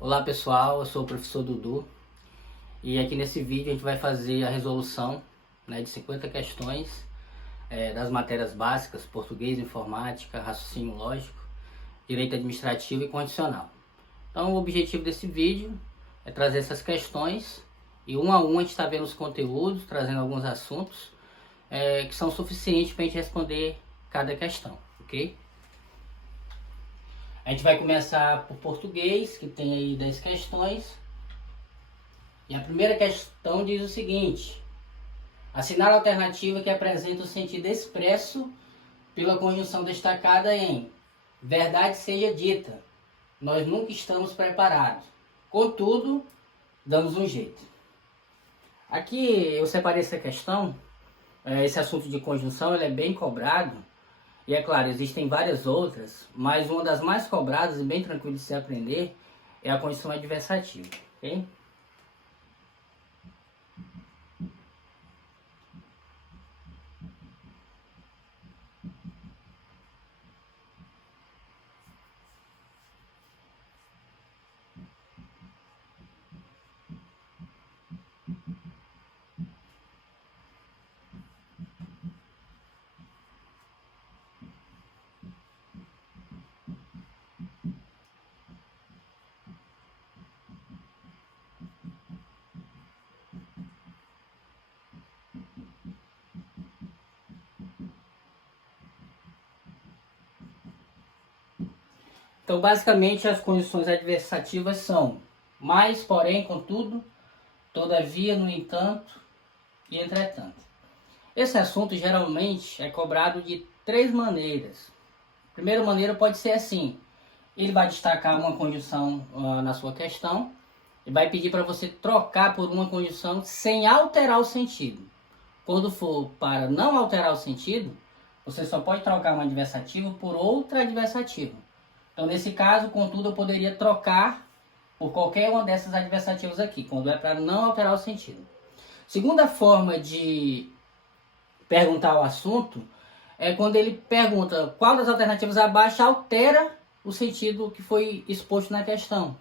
Olá pessoal, eu sou o professor Dudu e aqui nesse vídeo a gente vai fazer a resolução, de 50 questões das matérias básicas, português, informática, raciocínio lógico, direito administrativo e constitucional. Então o objetivo desse vídeo é trazer essas questões e um a um a gente está vendo os conteúdos, trazendo alguns assuntos que são suficientes para a gente responder cada questão, ok? A gente vai começar por português, que tem aí 10 questões. E a primeira questão diz o seguinte: assinar a alternativa que apresenta o sentido expresso pela conjunção destacada em verdade seja dita, nós nunca estamos preparados, contudo, damos um jeito. Aqui eu separei essa questão, esse assunto de conjunção ele é bem cobrado. E é claro, existem várias outras, mas uma das mais cobradas e bem tranquila de se aprender é a conjunção adversativa, ok? Então, basicamente, as conjunções adversativas são mais, porém, contudo, todavia, no entanto e entretanto. Esse assunto geralmente é cobrado de três maneiras. A primeira maneira pode ser assim: ele vai destacar uma conjunção na sua questão e vai pedir para você trocar por uma conjunção sem alterar o sentido. Quando for para não alterar o sentido, você só pode trocar um adversativo por outra adversativa. Então, nesse caso, contudo, eu poderia trocar por qualquer uma dessas adversativas aqui, quando é para não alterar o sentido. Segunda forma de perguntar o assunto é quando ele pergunta qual das alternativas abaixo altera o sentido que foi exposto na questão.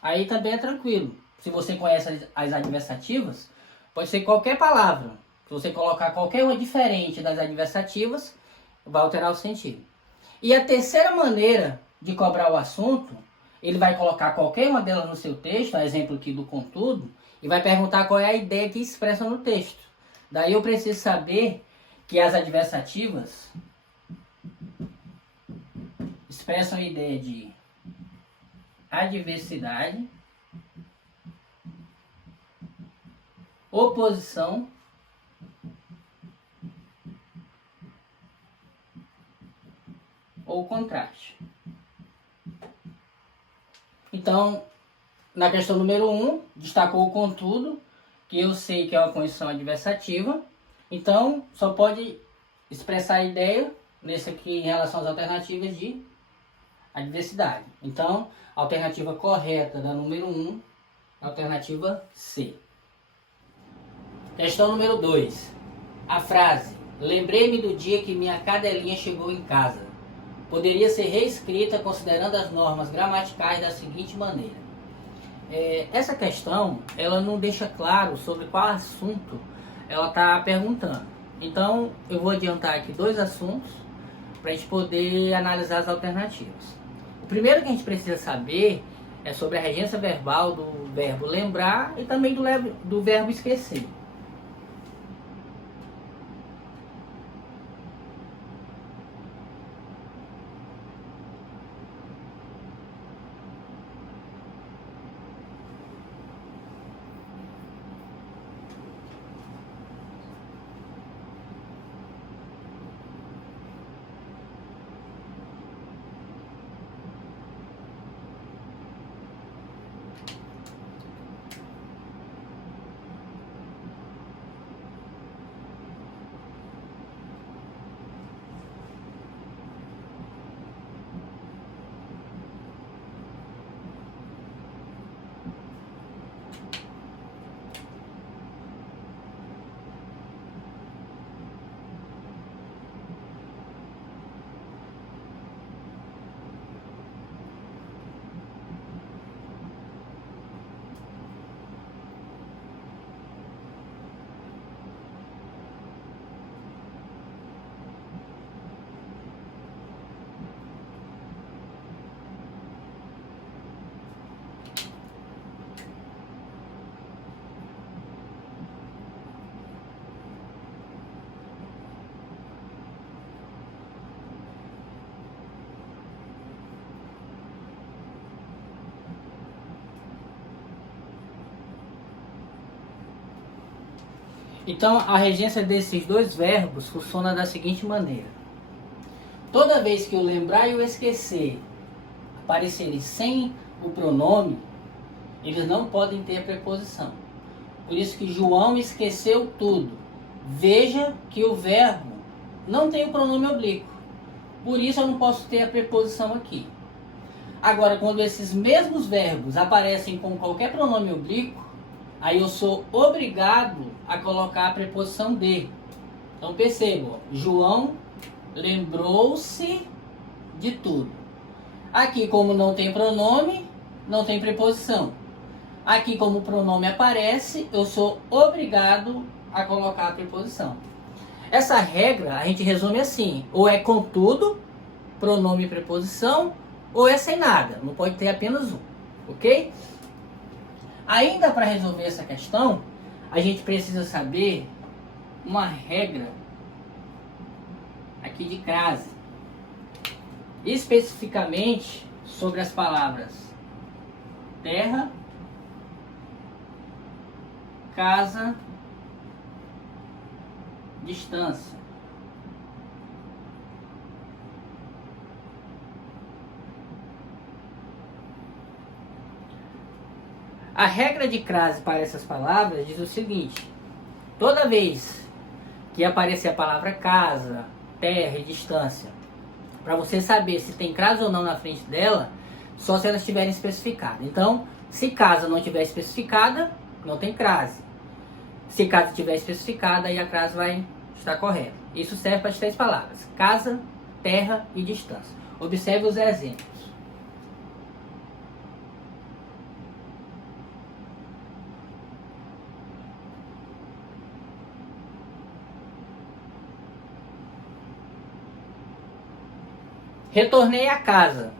Aí também é tranquilo. Se você conhece as adversativas, pode ser qualquer palavra. Se você colocar qualquer uma diferente das adversativas, vai alterar o sentido. E a terceira maneira de cobrar o assunto, ele vai colocar qualquer uma delas no seu texto, exemplo aqui do contudo, e vai perguntar qual é a ideia que expressa no texto. Daí eu preciso saber que as adversativas expressam a ideia de adversidade, oposição, ou contraste. Então, na questão número 1, destacou o contudo, que eu sei que é uma conjunção adversativa. Então, só pode expressar a ideia, nesse aqui em relação às alternativas de adversidade. Então, a alternativa correta da número 1 é a alternativa C. Questão número 2. A frase, lembrei-me do dia que minha cadelinha chegou em casa, poderia ser reescrita considerando as normas gramaticais da seguinte maneira. Essa questão, ela não deixa claro sobre qual assunto ela está perguntando. Então, eu vou adiantar aqui dois assuntos para a gente poder analisar as alternativas. O primeiro que a gente precisa saber é sobre a regência verbal do verbo lembrar e também do verbo esquecer. Então, a regência desses dois verbos funciona da seguinte maneira. Toda vez que eu lembrar e eu esquecer aparecerem sem o pronome, eles não podem ter a preposição. Por isso que João esqueceu tudo. Veja que o verbo não tem o pronome oblíquo. Por isso eu não posso ter a preposição aqui. Agora, quando esses mesmos verbos aparecem com qualquer pronome oblíquo, aí eu sou obrigado a colocar a preposição de. Então percebam, João lembrou-se de tudo. Aqui, como não tem pronome, não tem preposição. Aqui, como o pronome aparece, eu sou obrigado a colocar a preposição. Essa regra a gente resume assim: ou é com tudo, pronome e preposição, ou é sem nada. Não pode ter apenas um, ok? Ainda para resolver essa questão, a gente precisa saber uma regra aqui de crase, especificamente sobre as palavras terra, casa, distância. A regra de crase para essas palavras diz o seguinte: toda vez que aparecer a palavra casa, terra e distância, para você saber se tem crase ou não na frente dela, só se elas estiverem especificadas. Então, se casa não estiver especificada, não tem crase. Se casa estiver especificada, aí a crase vai estar correta. Isso serve para as três palavras: casa, terra e distância. Observe os exemplos. Retornei a casa.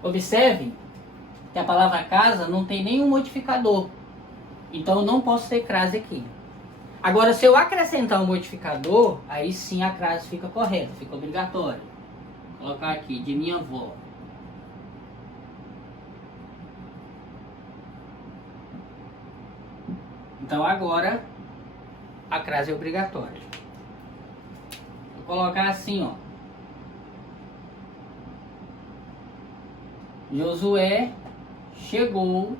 Observe que a palavra casa não tem nenhum modificador. Então eu não posso ter crase aqui. Agora, se eu acrescentar um modificador, aí sim a crase fica correta, fica obrigatória. Vou colocar aqui, de minha avó. Então agora a crase é obrigatória. Vou colocar assim, ó. Josué chegou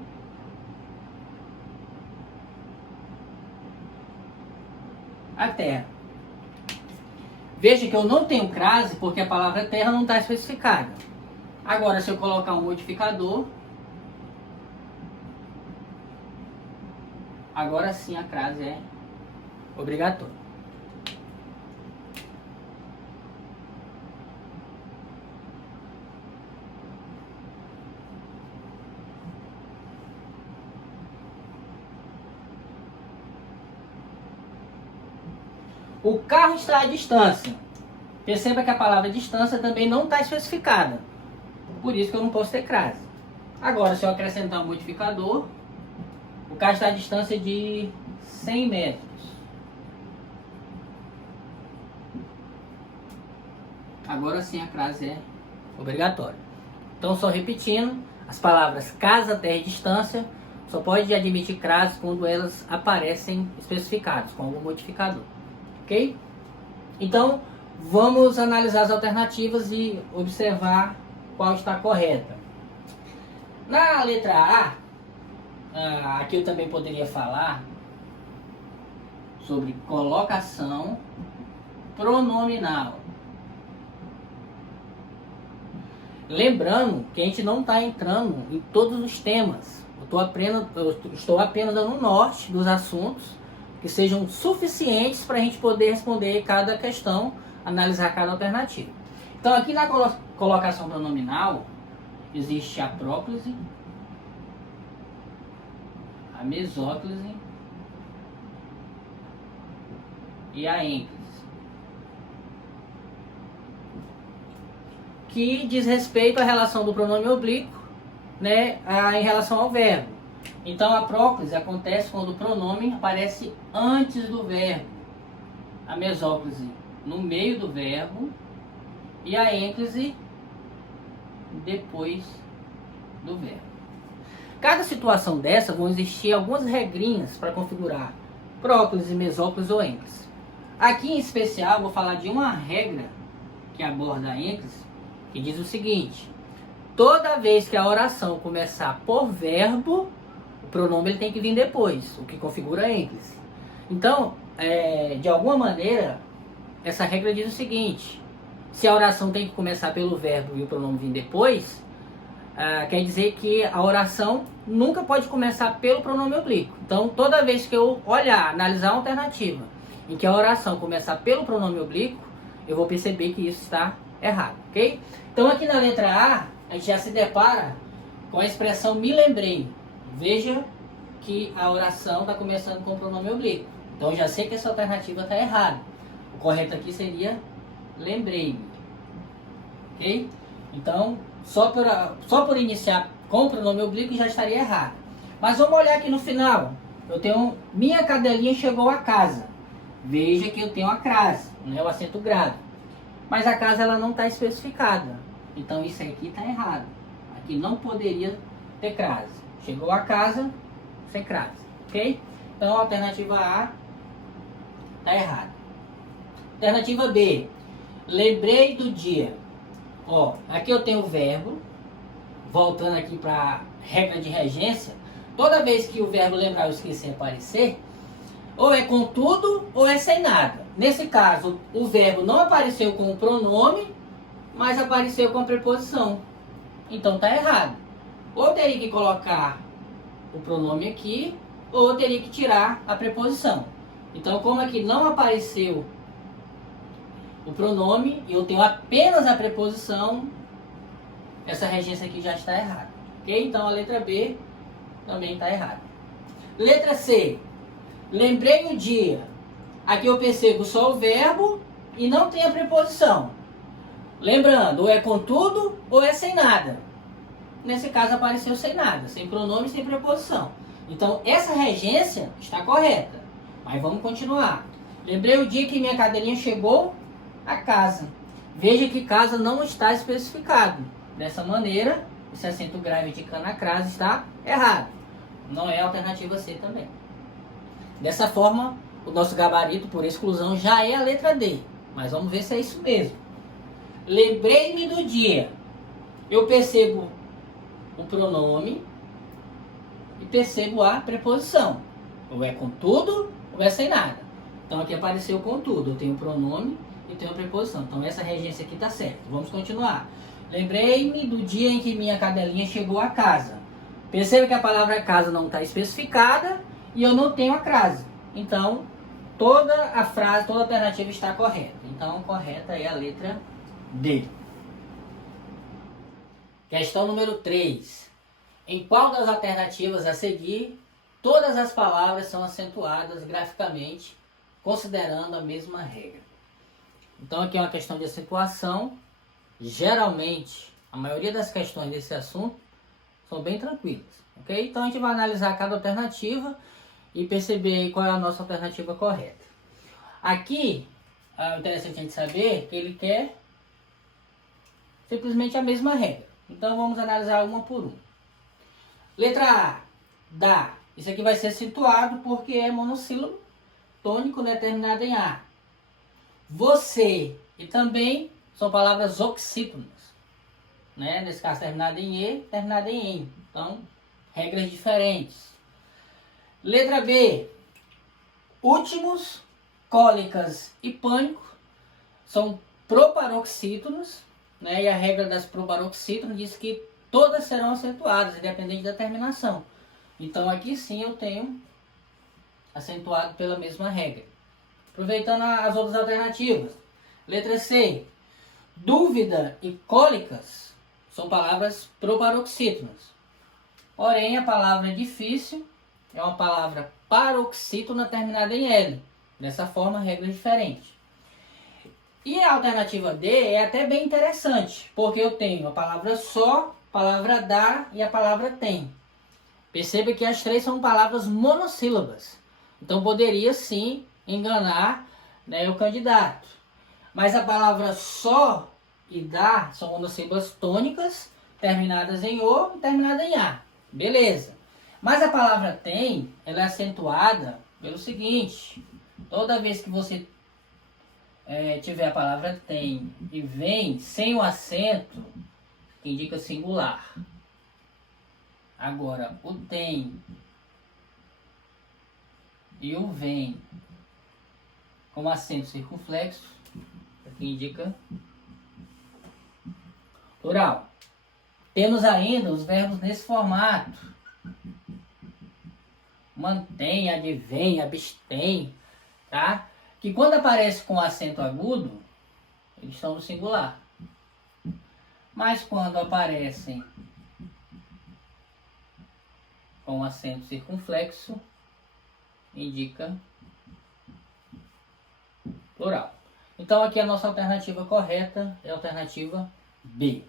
à terra. Veja que eu não tenho crase porque a palavra terra não está especificada. Agora, se eu colocar um modificador, agora sim a crase é obrigatória. O carro está à distância. Perceba que a palavra distância também não está especificada. Por isso que eu não posso ter crase. Agora, se eu acrescentar um modificador, o carro está à distância de 100 metros. Agora sim a crase é obrigatória. Então, só repetindo, as palavras casa, terra e distância só pode admitir crase quando elas aparecem especificadas com algum modificador. Ok? Então, vamos analisar as alternativas e observar qual está correta. Na letra A, aqui eu também poderia falar sobre colocação pronominal. Lembrando que a gente não está entrando em todos os temas. Eu estou apenas dando um norte dos assuntos que sejam suficientes para a gente poder responder cada questão, analisar cada alternativa. Então, aqui na colocação pronominal, existe a próclise, a mesóclise e a ênclise, que diz respeito à relação do pronome oblíquo, né, em relação ao verbo. Então a próclise acontece quando o pronome aparece antes do verbo, a mesóclise no meio do verbo e a ênclise depois do verbo. Cada situação dessa vão existir algumas regrinhas para configurar próclise, mesóclise ou ênclise. Aqui em especial vou falar de uma regra que aborda a ênclise, que diz o seguinte: toda vez que a oração começar por verbo, o pronome ele tem que vir depois, o que configura a ênclise. Então, de alguma maneira, essa regra diz o seguinte: se a oração tem que começar pelo verbo e o pronome vir depois, quer dizer que a oração nunca pode começar pelo pronome oblíquo. Então, toda vez que eu analisar uma alternativa em que a oração começar pelo pronome oblíquo, eu vou perceber que isso está errado, ok? Então, aqui na letra A, a gente já se depara com a expressão me lembrei. Veja que a oração está começando com o pronome oblíquo. Então, eu já sei que essa alternativa está errada. O correto aqui seria lembrei-me, ok? Então, só por iniciar com o pronome oblíquo já estaria errado. Mas vamos olhar aqui no final. Eu tenho minha cadelinha chegou a casa. Veja que eu tenho a crase, né, o acento grave. Mas a casa ela não está especificada. Então isso aqui está errado. Aqui não poderia ter crase. Chegou a casa sem crase, ok? Então a alternativa A está errada. Alternativa B. Lembrei do dia. Ó, aqui eu tenho o verbo. Voltando aqui para a regra de regência. Toda vez que o verbo lembrar ou esquecer aparecer, ou é com tudo ou é sem nada. Nesse caso, o verbo não apareceu com o pronome, mas apareceu com a preposição. Então está errado. Ou eu teria que colocar o pronome aqui, ou eu teria que tirar a preposição. Então, como aqui não apareceu o pronome e eu tenho apenas a preposição, essa regência aqui já está errada. Ok? Então a letra B também está errada. Letra C. Lembrei o dia. Aqui eu percebo só o verbo e não tem a preposição. Lembrando, ou é com tudo ou é sem nada. Nesse caso apareceu sem nada, sem pronome e sem preposição. Então essa regência está correta. Mas vamos continuar. Lembrei o dia que minha cadelinha chegou a casa. Veja que casa não está especificado. Dessa maneira, esse acento grave indicando a crase está errado. Não é a alternativa C também. Dessa forma, o nosso gabarito por exclusão já é a letra D. Mas vamos ver se é isso mesmo. Lembrei-me do dia. Eu percebo o pronome e percebo a preposição. Ou é com tudo ou é sem nada. Então aqui apareceu com tudo. Eu tenho o pronome e tenho a preposição. Então essa regência aqui está certa. Vamos continuar. Lembrei-me do dia em que minha cadelinha chegou a casa. Perceba que a palavra casa não está especificada e eu não tenho a crase. Então, toda a frase, toda a alternativa está correta. Então, correta é a letra D. Questão número 3. Em qual das alternativas a seguir, todas as palavras são acentuadas graficamente, considerando a mesma regra? Então, aqui é uma questão de acentuação. Geralmente, a maioria das questões desse assunto são bem tranquilas, ok? Então a gente vai analisar cada alternativa e perceber qual é a nossa alternativa correta. Aqui, é interessante a gente saber que ele quer simplesmente a mesma regra. Então vamos analisar uma por uma. Letra A, dá. Isso aqui vai ser acentuado porque é monossílabo tônico, né, terminado em A. Você e também são palavras oxítonas, né? Nesse caso, terminada em E, terminada em N. Então, regras diferentes. Letra B. Últimos, cólicas e pânico são proparoxítonos, né? E a regra das proparoxítonas diz que todas serão acentuadas, independente da terminação. Então, aqui sim eu tenho acentuado pela mesma regra. Aproveitando as outras alternativas. Letra C. Dúvida e cólicas são palavras proparoxítonas. Porém, a palavra difícil é uma palavra paroxítona terminada em L. Dessa forma, regra diferente. E a alternativa D é até bem interessante, porque eu tenho a palavra só, a palavra dá e a palavra tem. Perceba que as três são palavras monossílabas. Então, poderia sim enganar, né, o candidato. Mas a palavra só e dá são monossílabas tônicas, terminadas em O e terminada em A. Beleza. Mas a palavra tem, ela é acentuada Pelo seguinte, toda vez que você tiver a palavra tem e vem sem o acento, indica singular. Agora, o tem e o vem com acento circunflexo, aqui indica plural. Temos ainda os verbos nesse formato: mantém, advém, abstém, tá? Que quando aparece com acento agudo, eles estão no singular. Mas quando aparecem com acento circunflexo, indica plural. Então aqui a nossa alternativa correta é a alternativa B.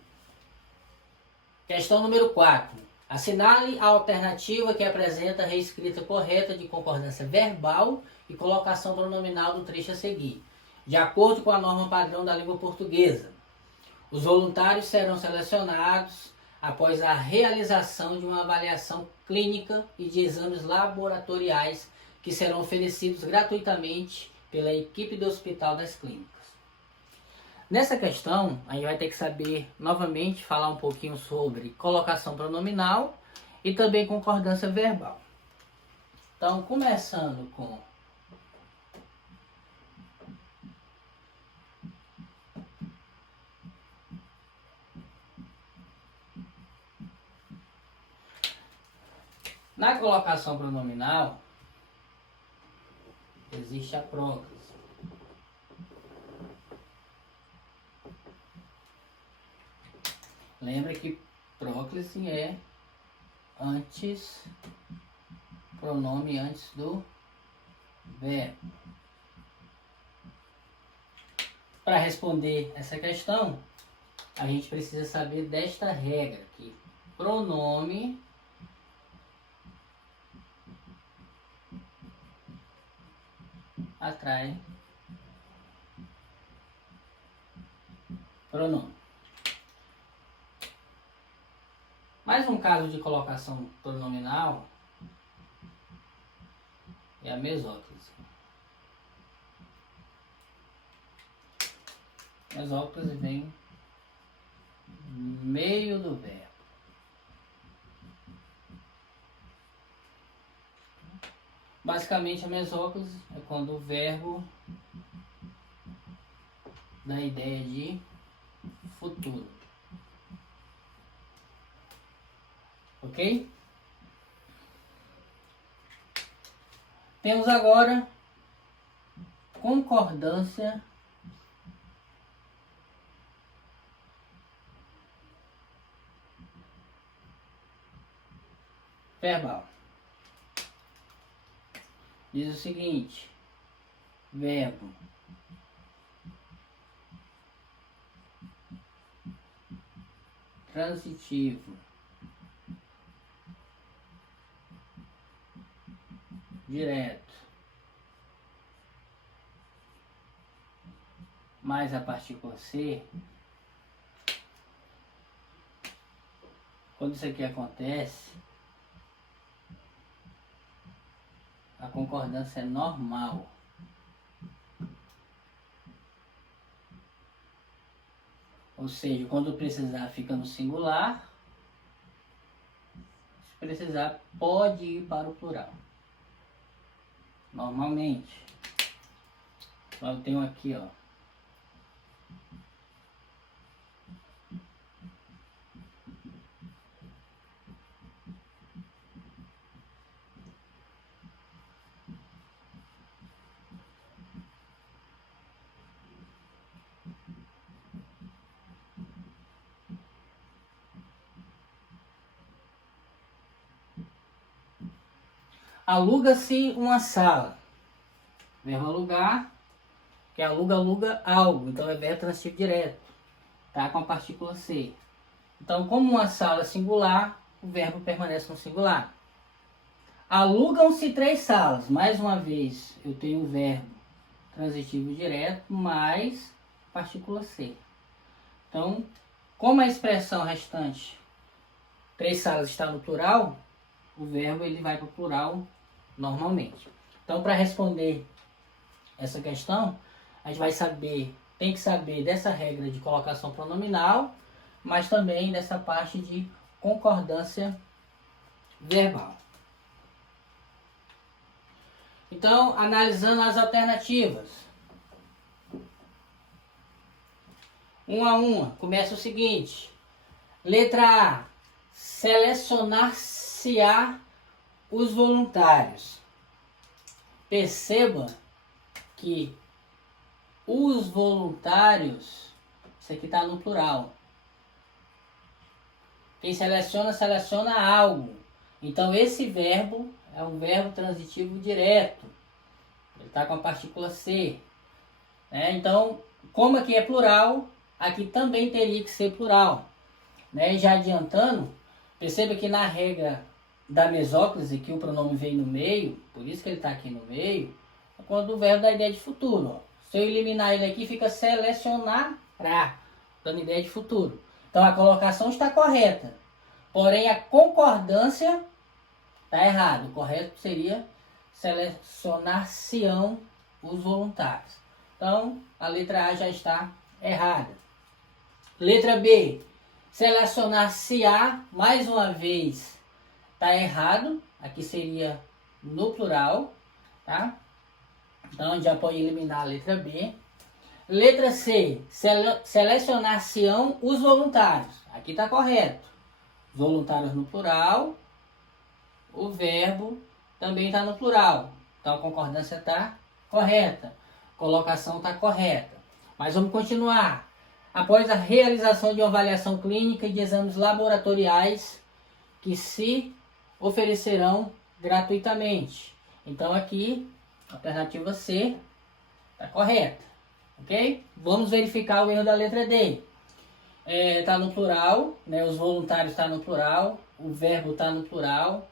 Questão número 4. Assinale a alternativa que apresenta a reescrita correta de concordância verbal e colocação pronominal do trecho a seguir, de acordo com a norma padrão da língua portuguesa. Os voluntários serão selecionados após a realização de uma avaliação clínica e de exames laboratoriais que serão oferecidos gratuitamente pela equipe do Hospital das Clínicas. Nessa questão, a gente vai ter que saber novamente falar um pouquinho sobre colocação pronominal e também concordância verbal. Então, começando com na colocação pronominal, existe a próclise. Lembra que próclise é antes, pronome antes do verbo. Para responder essa questão, a gente precisa saber desta regra aqui. Pronome atrai pronome. Mais um caso de colocação pronominal é a mesóclise. Mesóclise vem no meio do verbo. Basicamente, a mesóclise é quando o verbo dá a ideia de futuro. Ok? Temos agora concordância verbal. Diz o seguinte: verbo transitivo direto mais a partícula C. Quando isso aqui acontece, a concordância é normal. Ou seja, quando precisar fica no singular, se precisar pode ir para o plural. Normalmente. Então eu tenho aqui, ó. Aluga-se uma sala. Verbo alugar, que aluga algo. Então é verbo transitivo direto. Tá? Com a partícula C. Então, como uma sala é singular, o verbo permanece no singular. Alugam-se 3 salas. Mais uma vez, eu tenho o verbo transitivo direto mais partícula C. Então, como a expressão restante 3 salas está no plural, o verbo ele vai para o plural normalmente. Então, para responder essa questão, a gente vai saber, tem que saber dessa regra de colocação pronominal, mas também dessa parte de concordância verbal. Então, analisando as alternativas. Uma a uma, começa o seguinte. Letra A. Selecionar-se-á os voluntários. Perceba que os voluntários, isso aqui está no plural. Quem seleciona, seleciona algo. Então, esse verbo é um verbo transitivo direto. Ele está com a partícula ser. Então, como aqui é plural, aqui também teria que ser plural. Já adiantando, perceba que na regra da mesóclise, que o pronome vem no meio, por isso que ele está aqui no meio, é quando o verbo dá ideia de futuro. Ó. Se eu eliminar ele aqui, fica selecionará, dando ideia de futuro. Então a colocação está correta, porém a concordância está errada. O correto seria selecionar-se-ão os voluntários. Então a letra A já está errada. Letra B. Selecionar-se-á, mais uma vez, está errado. Aqui seria no plural, tá? Então, a gente já pode eliminar a letra B. Letra C. Selecionar-se-ão os voluntários. Aqui está correto. Voluntários no plural. O verbo também está no plural. Então, a concordância está correta. Colocação está correta. Mas vamos continuar. Após a realização de uma avaliação clínica e de exames laboratoriais que se oferecerão gratuitamente. Então aqui, alternativa C está correta, ok? Vamos verificar o erro da letra D. Está no plural, os voluntários está no plural, o verbo está no plural,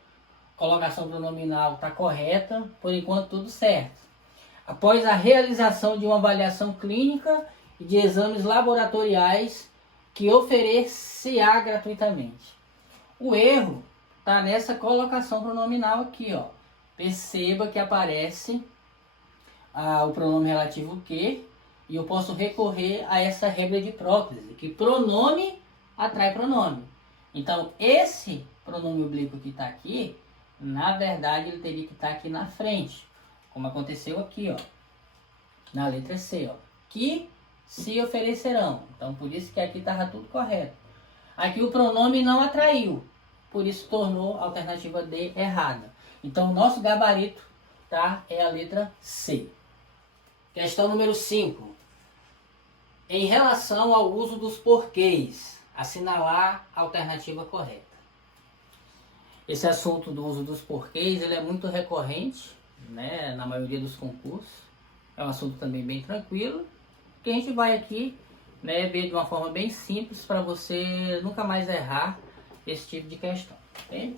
colocação pronominal está correta, por enquanto tudo certo. Após a realização de uma avaliação clínica e de exames laboratoriais que oferecerá gratuitamente. O erro está nessa colocação pronominal aqui, ó. Perceba que aparece o pronome relativo que, e eu posso recorrer a essa regra de próclise, que pronome atrai pronome. Então, esse pronome oblíquo que está aqui, na verdade, ele teria que estar aqui na frente, como aconteceu aqui, ó, na letra C, ó, que se oferecerão. Então, por isso que aqui estava tudo correto. Aqui o pronome não atraiu, por isso tornou a alternativa D errada. Então, o nosso gabarito, tá, é a letra C. Questão número 5. Em relação ao uso dos porquês, assinalar a alternativa correta. Esse assunto do uso dos porquês, ele é muito recorrente, na maioria dos concursos. É um assunto também bem tranquilo, que a gente vai aqui, ver de uma forma bem simples para você nunca mais errar esse tipo de questão. Okay?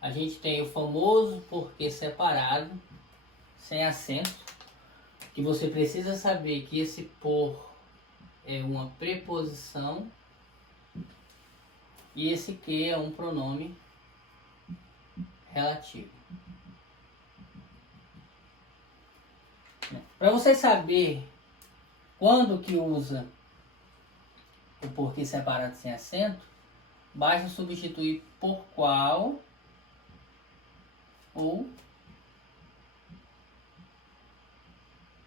A gente tem o famoso porquê separado, sem acento, que você precisa saber que esse por é uma preposição e esse que é um pronome relativo. Para você saber quando que usa o porquê separado sem acento, basta substituir por qual ou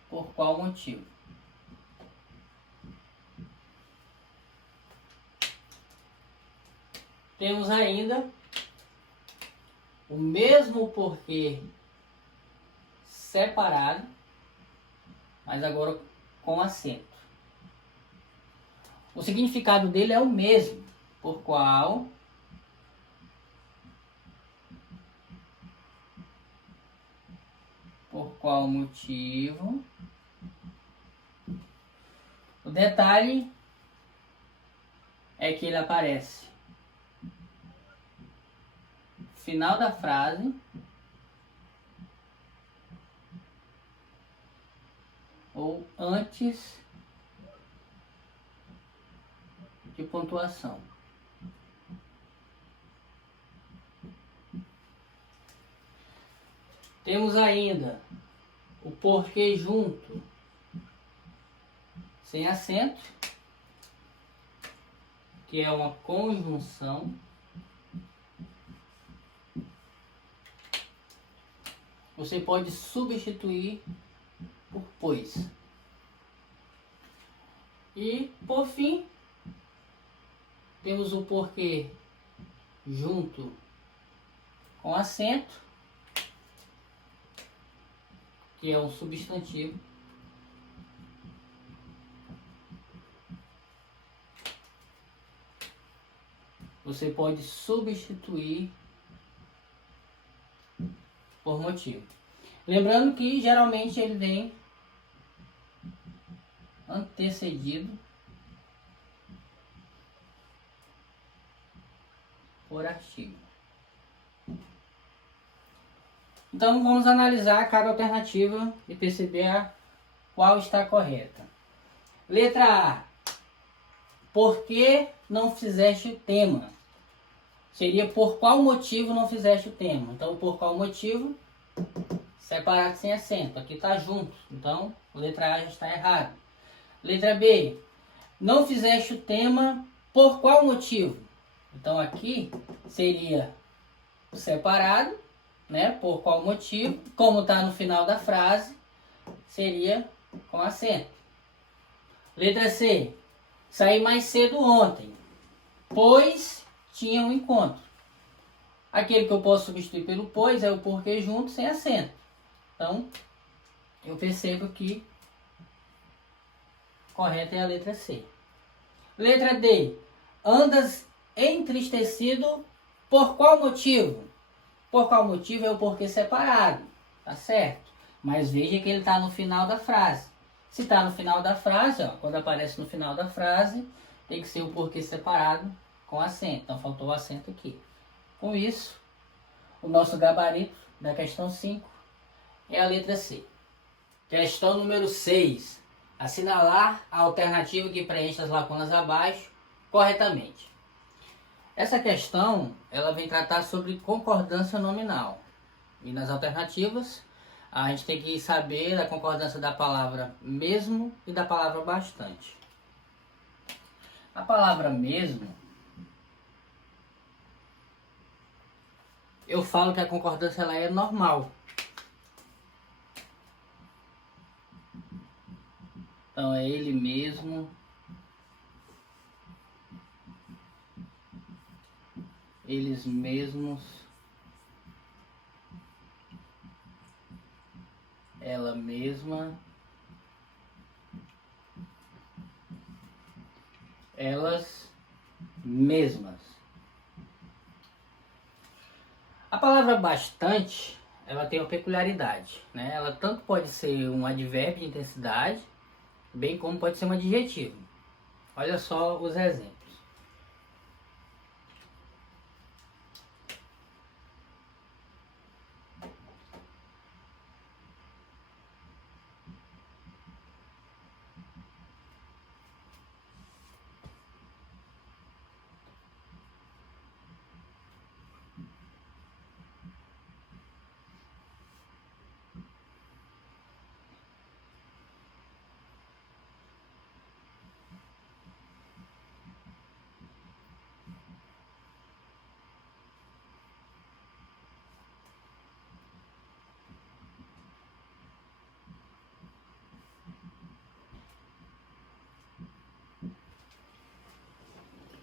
por qual motivo. Temos ainda o mesmo porquê separado, mas agora com acento. O significado dele é o mesmo, por qual motivo. O detalhe é que ele aparece no final da frase ou antes de pontuação. Temos ainda o porquê junto, sem acento, que é uma conjunção. Você pode substituir por pois. E, por fim, temos o porquê junto com acento, que é um substantivo. Você pode substituir por motivo. Lembrando que geralmente ele vem antecedido por artigo. Então vamos analisar cada alternativa e perceber a qual está correta. Letra A. Por que não fizeste o tema? Seria por qual motivo não fizeste o tema. Então, por qual motivo? Separado sem acento. Aqui está junto. Então, letra A já está errado. Letra B. Não fizeste o tema por qual motivo? Então, aqui seria separado, né? Por qual motivo? Como está no final da frase, seria com acento. Letra C. Saí mais cedo ontem, pois tinha um encontro. Aquele que eu posso substituir pelo pois é o porquê junto sem acento. Então, eu percebo que correta é a letra C. Letra D. Andas entristecido por qual motivo? Por qual motivo é o porquê separado, tá certo? Mas veja que ele está no final da frase. Se está no final da frase, ó, quando aparece no final da frase, tem que ser o porquê separado com acento. Então faltou o acento aqui. Com isso, o nosso gabarito da questão 5 é a letra C. Questão número 6. Assinalar a alternativa que preenche as lacunas abaixo corretamente. Essa questão, ela vem tratar sobre concordância nominal. E nas alternativas, a gente tem que saber a concordância da palavra mesmo e da palavra bastante. A palavra mesmo, eu falo que a concordância ela é normal. Então é ele mesmo, eles mesmos, ela mesma, elas mesmas. A palavra bastante, ela tem uma peculiaridade, né? Ela tanto pode ser um advérbio de intensidade, bem como pode ser um adjetivo. Olha só os exemplos.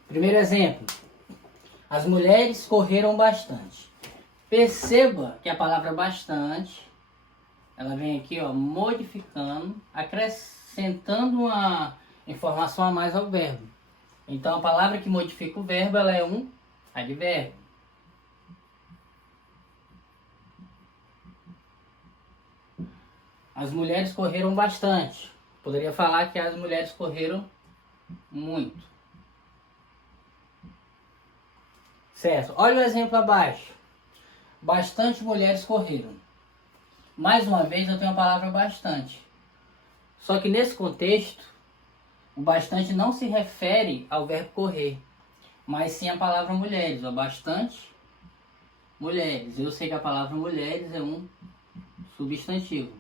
Primeiro exemplo, as mulheres correram bastante. Perceba que a palavra bastante, ela vem aqui, ó, modificando, acrescentando uma informação a mais ao verbo. Então a palavra que modifica o verbo, ela é um advérbio. As mulheres correram bastante. Poderia falar que as mulheres correram muito. Certo, olha o exemplo abaixo. Bastante mulheres correram. Mais uma vez eu tenho a palavra bastante. Só que nesse contexto, o bastante não se refere ao verbo correr, mas sim à palavra mulheres. Ó, bastante mulheres. Eu sei que a palavra mulheres é um substantivo.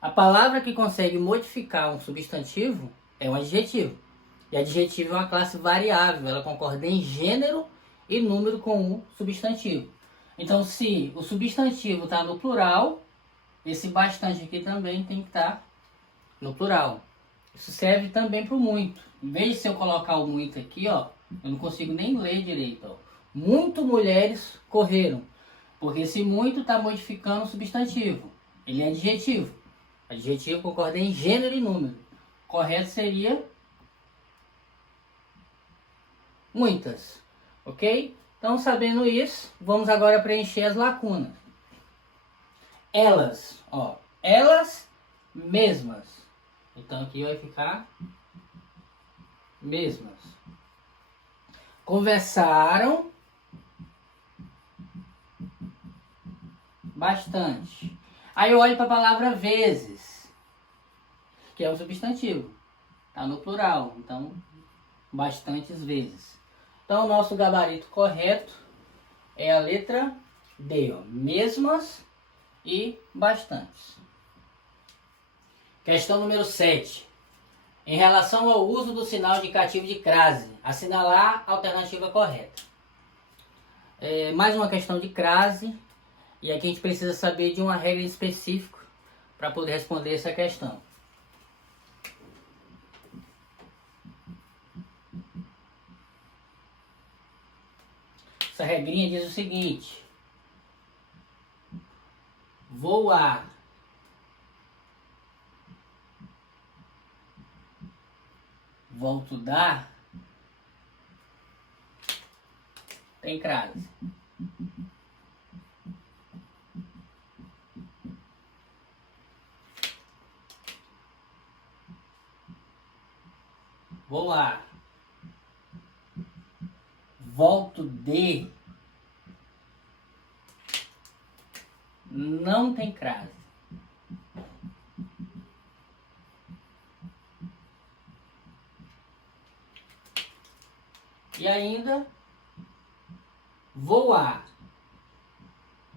A palavra que consegue modificar um substantivo é um adjetivo. E adjetivo é uma classe variável, ela concorda em gênero e número com o substantivo. Então, se o substantivo está no plural, esse bastante aqui também tem que estar no plural. Isso serve também para o muito. Em vez de se eu colocar o muito aqui, ó, eu não consigo nem ler direito. Ó. Muito mulheres correram. Porque esse muito está modificando o substantivo. Ele é adjetivo. Adjetivo concorda em gênero e número. Correto seria muitas. Ok? Então, sabendo isso, vamos agora preencher as lacunas. Elas, ó. Elas mesmas. Então, aqui vai ficar mesmas. Conversaram bastante. Aí eu olho para a palavra vezes, que é um substantivo. Está no plural, então bastantes vezes. Então o nosso gabarito correto é a letra D, ó, mesmas e bastantes. Questão número 7. Em relação ao uso do sinal indicativo de crase, assinalar a alternativa correta. Mais uma questão de crase. E aqui a gente precisa saber de uma regra específica para poder responder essa questão. Essa regrinha diz o seguinte: voar, volto dar, tem crase. Voar, volto de, não tem crase. E ainda, voar,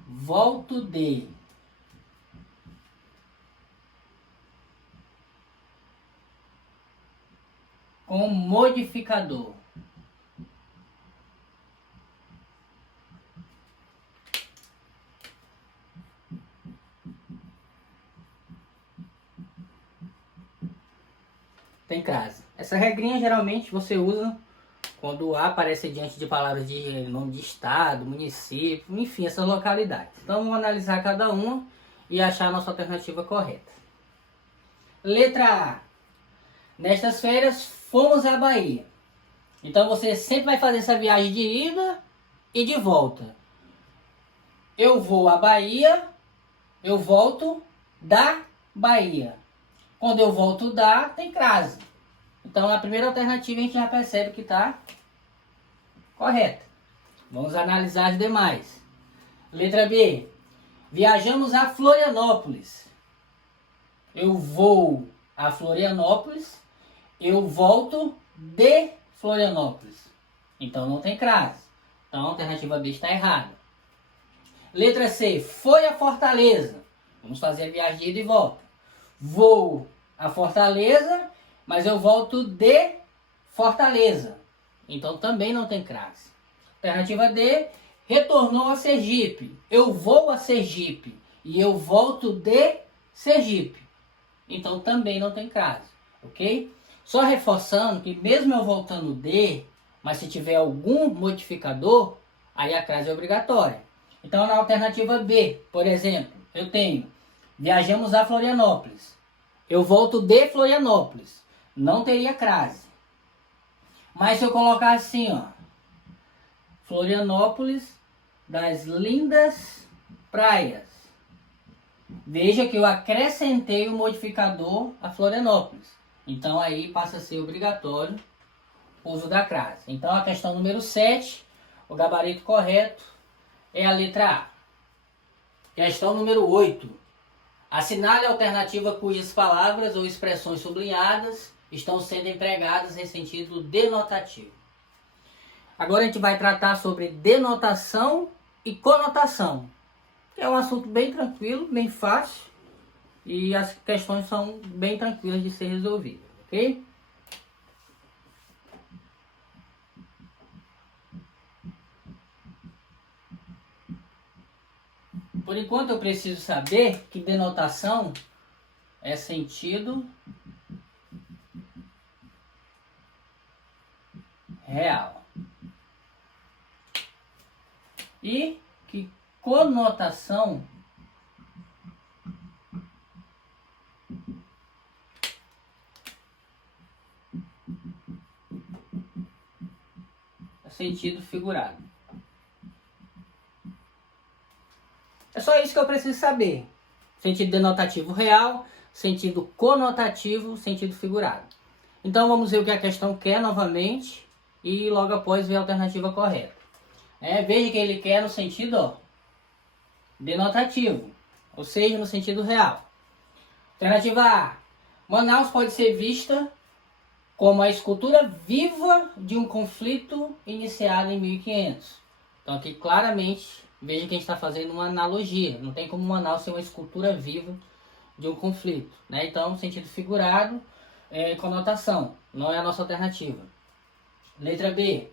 volto de, com modificador. Tem crase. Essa regrinha geralmente você usa quando o A aparece diante de palavras de nome de estado, município, enfim, essas localidades. Então vamos analisar cada uma e achar a nossa alternativa correta. Letra A. Nestas férias fomos à Bahia. Então você sempre vai fazer essa viagem de ida e de volta. Eu vou à Bahia, eu volto da Bahia. Quando eu volto da, tem crase. Então na primeira alternativa a gente já percebe que está correta. Vamos analisar as demais. Letra B. Viajamos a Florianópolis. Eu vou a Florianópolis. Eu volto de Florianópolis. Então não tem crase. Então a alternativa B está errada. Letra C. Foi a Fortaleza. Vamos fazer a viagem de ida e volta. Vou a Fortaleza, mas eu volto de Fortaleza. Então também não tem crase. Alternativa D. Retornou a Sergipe. Eu vou a Sergipe e eu volto de Sergipe. Então também não tem crase. Ok? Só reforçando que mesmo eu voltando de, mas se tiver algum modificador, aí a crase é obrigatória. Então na alternativa B, por exemplo, eu tenho viajamos a Florianópolis. Eu volto de Florianópolis. Não teria crase. Mas se eu colocar assim, ó, Florianópolis das lindas praias. Veja que eu acrescentei o modificador a Florianópolis. Então aí passa a ser obrigatório o uso da crase. Então a questão número 7, o gabarito correto é a letra A. Questão número 8. Assinale a alternativa cujas palavras ou expressões sublinhadas estão sendo empregadas em sentido denotativo. Agora a gente vai tratar sobre denotação e conotação. É um assunto bem tranquilo, bem fácil, e as questões são bem tranquilas de ser resolvidas, ok? Por enquanto eu preciso saber que denotação é sentido real e que conotação é sentido figurado. É só isso que eu preciso saber. Sentido denotativo real, sentido conotativo, sentido figurado. Então vamos ver o que a questão quer novamente e logo após ver a alternativa correta. Veja que ele quer no sentido denotativo, ou seja, no sentido real. Alternativa A. Manaus pode ser vista como a escultura viva de um conflito iniciado em 1500. Então aqui claramente, veja que a gente está fazendo uma analogia. Não tem como Manaus ser uma escultura viva de um conflito. Então, sentido figurado, conotação. Não é a nossa alternativa. Letra B.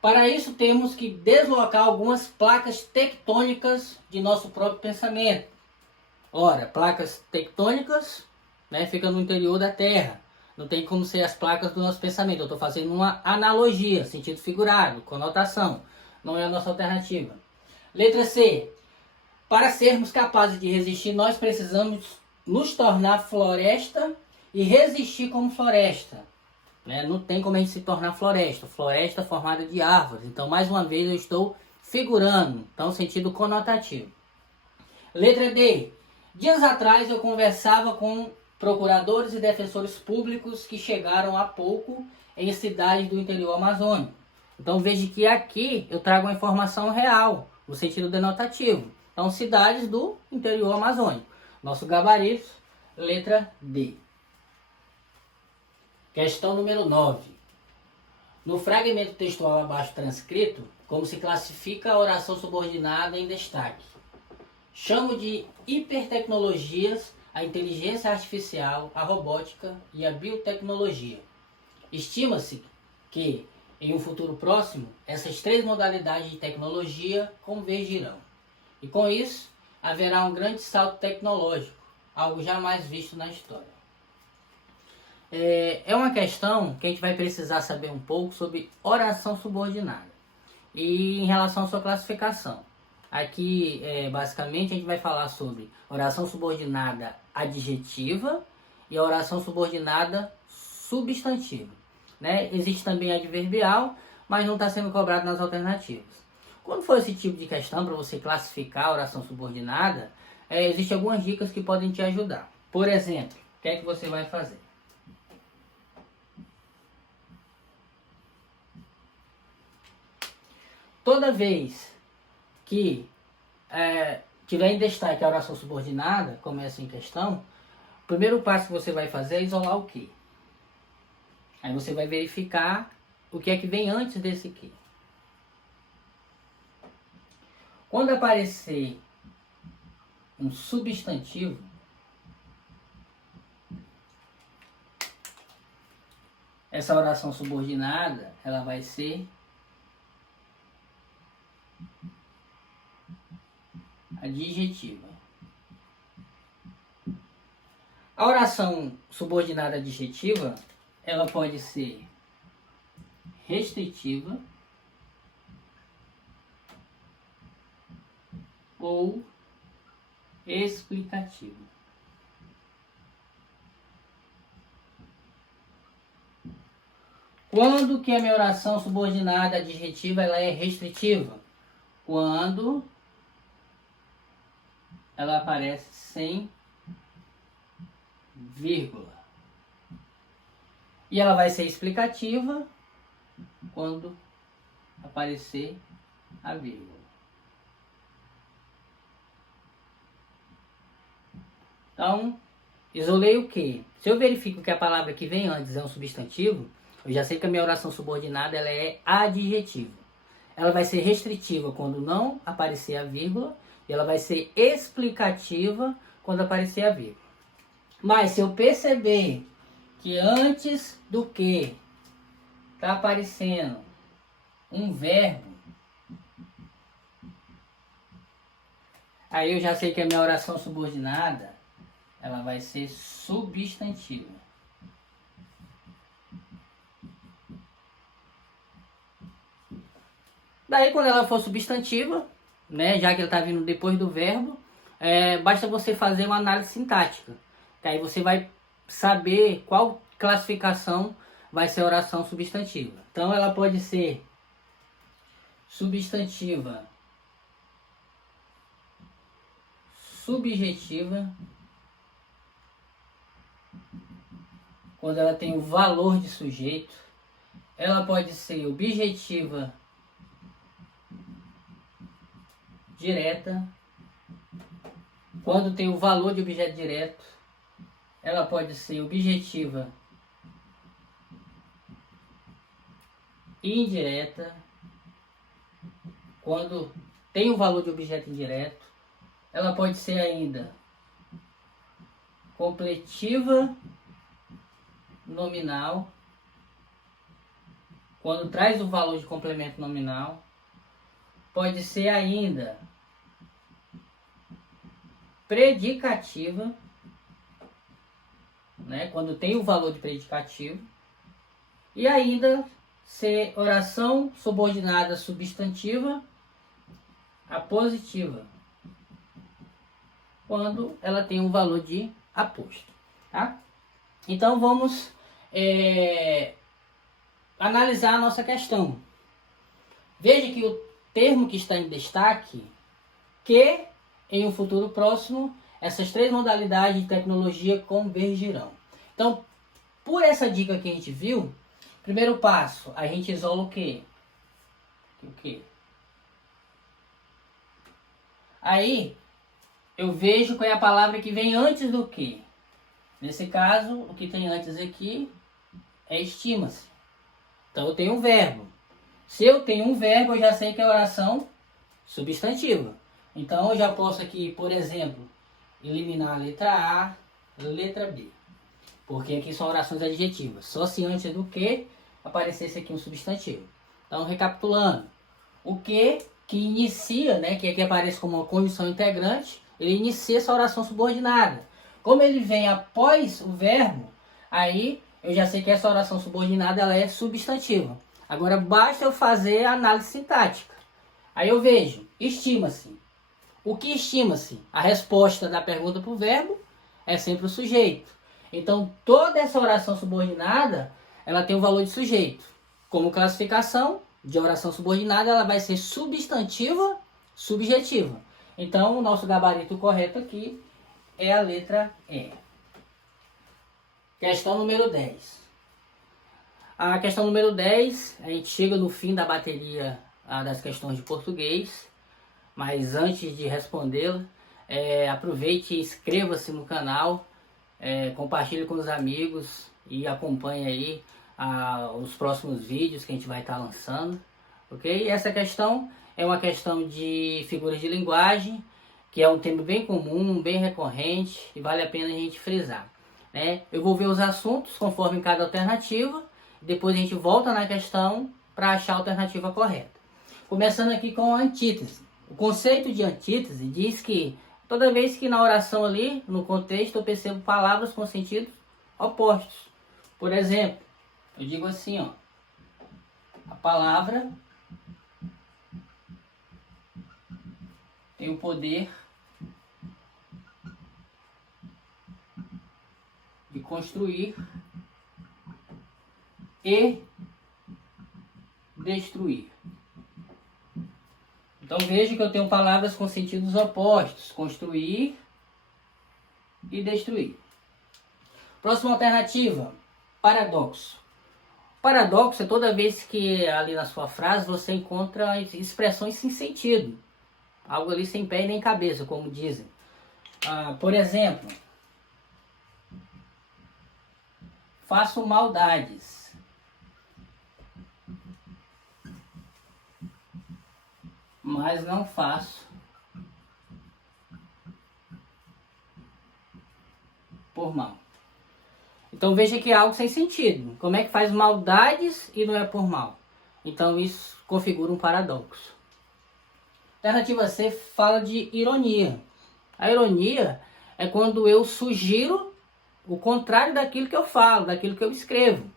Para isso temos que deslocar algumas placas tectônicas de nosso próprio pensamento. Ora, placas tectônicas ficam no interior da Terra. Não tem como ser as placas do nosso pensamento. Eu estou fazendo uma analogia, sentido figurado, conotação. Não é a nossa alternativa. Letra C. Para sermos capazes de resistir, nós precisamos nos tornar floresta e resistir como floresta. Não tem como a gente se tornar floresta. Floresta formada de árvores. Então, mais uma vez, eu estou figurando. Então, sentido conotativo. Letra D. Dias atrás, eu conversava com procuradores e defensores públicos que chegaram há pouco em cidades do interior amazônico. Então, veja que aqui eu trago uma informação real, no sentido denotativo. Então, cidades do interior amazônico. Nosso gabarito, letra D. Questão número 9. No fragmento textual abaixo transcrito, como se classifica a oração subordinada em destaque? Chamo de hipertecnologias a inteligência artificial, a robótica e a biotecnologia. Estima-se que, em um futuro próximo, essas três modalidades de tecnologia convergirão. E com isso, haverá um grande salto tecnológico, algo jamais visto na história. É uma questão que a gente vai precisar saber um pouco sobre oração subordinada e em relação à sua classificação. Aqui, basicamente, a gente vai falar sobre oração subordinada adjetiva e a oração subordinada substantiva. Existe também adverbial, mas não está sendo cobrado nas alternativas. Quando for esse tipo de questão, para você classificar a oração subordinada, existem algumas dicas que podem te ajudar. Por exemplo, o que é que você vai fazer? Toda vez que tiver em destaque a oração subordinada, como essa em questão, o primeiro passo que você vai fazer é isolar o que. Aí você vai verificar o que é que vem antes desse que. Quando aparecer um substantivo, essa oração subordinada, ela vai ser adjetiva. A oração subordinada adjetiva, ela pode ser restritiva ou explicativa. Quando que a minha oração subordinada adjetiva ela é restritiva? Quando ela aparece sem vírgula. E ela vai ser explicativa quando aparecer a vírgula. Então, isolei o que? Se eu verifico que a palavra que vem antes é um substantivo, eu já sei que a minha oração subordinada ela é adjetiva. Ela vai ser restritiva quando não aparecer a vírgula E ela vai ser explicativa quando aparecer a vírgula. Mas se eu perceber que antes do que está aparecendo um verbo, aí eu já sei que a minha oração subordinada ela vai ser substantiva. Daí quando ela for substantiva, né, já que ela está vindo depois do verbo, basta você fazer uma análise sintática. Que aí você vai saber qual classificação vai ser a oração substantiva. Então ela pode ser substantiva subjetiva quando ela tem o valor de sujeito. Ela pode ser objetiva direta quando tem o valor de objeto direto. Ela pode ser objetiva indireta quando tem o valor de objeto indireto. Ela pode ser ainda completiva nominal quando traz o valor de complemento nominal. Pode ser ainda predicativa, né, quando tem o valor de predicativo. E ainda ser oração subordinada substantiva apositiva quando ela tem um valor de aposto, tá? Então vamos analisar a nossa questão. Veja que o termo que está em destaque, que em um futuro próximo, essas três modalidades de tecnologia convergirão. Então, por essa dica que a gente viu, primeiro passo, a gente isola o que? O que? Aí, eu vejo qual é a palavra que vem antes do que. Nesse caso, o que tem antes aqui é estima-se. Então, eu tenho um verbo. Se eu tenho um verbo, eu já sei que é oração substantiva. Então, eu já posso aqui, por exemplo, eliminar a letra A, letra B. Porque aqui são orações adjetivas. Só se antes do que aparecesse aqui um substantivo. Então, recapitulando. O que inicia, né, que aqui aparece como uma condição integrante, ele inicia essa oração subordinada. Como ele vem após o verbo, aí eu já sei que essa oração subordinada ela é substantiva. Agora basta eu fazer a análise sintática. Aí eu vejo, estima-se. O que estima-se? A resposta da pergunta para o verbo é sempre o sujeito. Então toda essa oração subordinada ela tem um valor de sujeito. Como classificação de oração subordinada, ela vai ser substantiva subjetiva. Então o nosso gabarito correto aqui é a letra E. Questão número 10. A questão número 10, a gente chega no fim da bateria das questões de português, mas antes de respondê-la, aproveite e inscreva-se no canal, compartilhe com os amigos e acompanhe aí os próximos vídeos que a gente vai estar lançando, ok? E essa questão é uma questão de figuras de linguagem, que é um tema bem comum, bem recorrente e vale a pena a gente frisar, né? Eu vou ver os assuntos conforme cada alternativa, depois a gente volta na questão para achar a alternativa correta. Começando aqui com a antítese. O conceito de antítese diz que toda vez que na oração ali, no contexto, eu percebo palavras com sentidos opostos. Por exemplo, eu digo assim, ó, a palavra tem o poder de construir e destruir. Então veja que eu tenho palavras com sentidos opostos, construir e destruir. Próxima alternativa, paradoxo. Paradoxo é toda vez que ali na sua frase você encontra expressões sem sentido. Algo ali sem pé e nem cabeça, como dizem. Por exemplo, faço maldades. Mas não faço por mal. Então veja que é algo sem sentido. Como é que faz maldades e não é por mal? Então isso configura um paradoxo. Alternativa C fala de ironia. A ironia é quando eu sugiro o contrário daquilo que eu falo, daquilo que eu escrevo.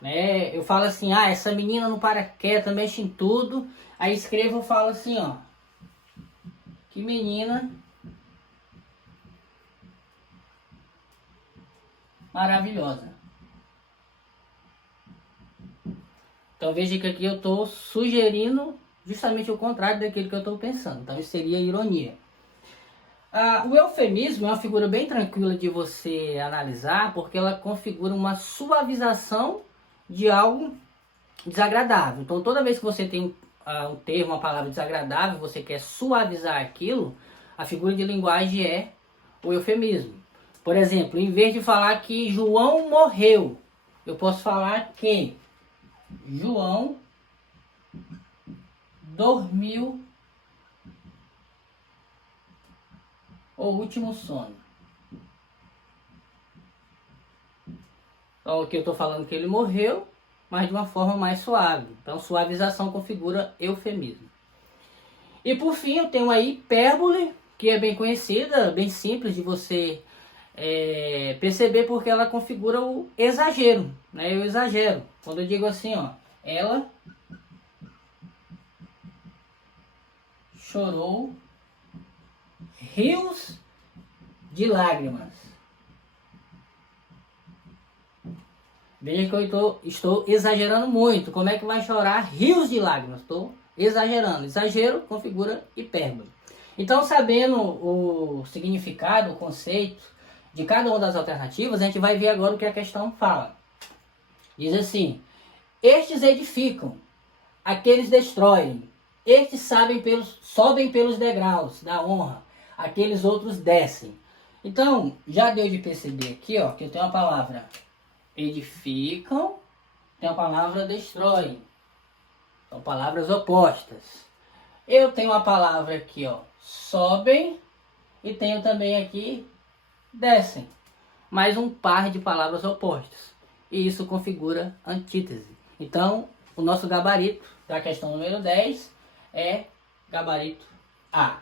Né? Eu falo assim, essa menina não para quieta, mexe em tudo. Aí escrevo e falo assim, ó. Que menina maravilhosa. Então veja que aqui eu estou sugerindo justamente o contrário daquilo que eu estou pensando. Então isso seria ironia. O eufemismo é uma figura bem tranquila de você analisar, porque ela configura uma suavização de algo desagradável. Então toda vez que você tem um termo, uma palavra desagradável, você quer suavizar aquilo, a figura de linguagem é o eufemismo. Por exemplo, em vez de falar que João morreu, eu posso falar que João dormiu o último sono. Então aqui eu estou falando que ele morreu, mas de uma forma mais suave. Então suavização configura eufemismo. E por fim eu tenho a hipérbole, que é bem conhecida, bem simples de você perceber, porque ela configura o exagero, né? Eu exagero. Quando eu digo assim, ó, ela chorou rios de lágrimas. Veja que eu estou exagerando muito. Como é que vai chorar rios de lágrimas? Estou exagerando. Exagero configura hipérbole. Então, sabendo o significado, o conceito de cada uma das alternativas, a gente vai ver agora o que a questão fala. Diz assim: estes edificam, aqueles destroem, estes sobem pelos degraus da honra, aqueles outros descem. Então, já deu de perceber aqui, ó, que eu tenho uma palavra edificam, tem a palavra destroem. São palavras opostas. Eu tenho uma palavra aqui, ó, sobem, e tenho também aqui descem. Mais um par de palavras opostas. E isso configura antítese. Então, o nosso gabarito da questão número 10 é gabarito A.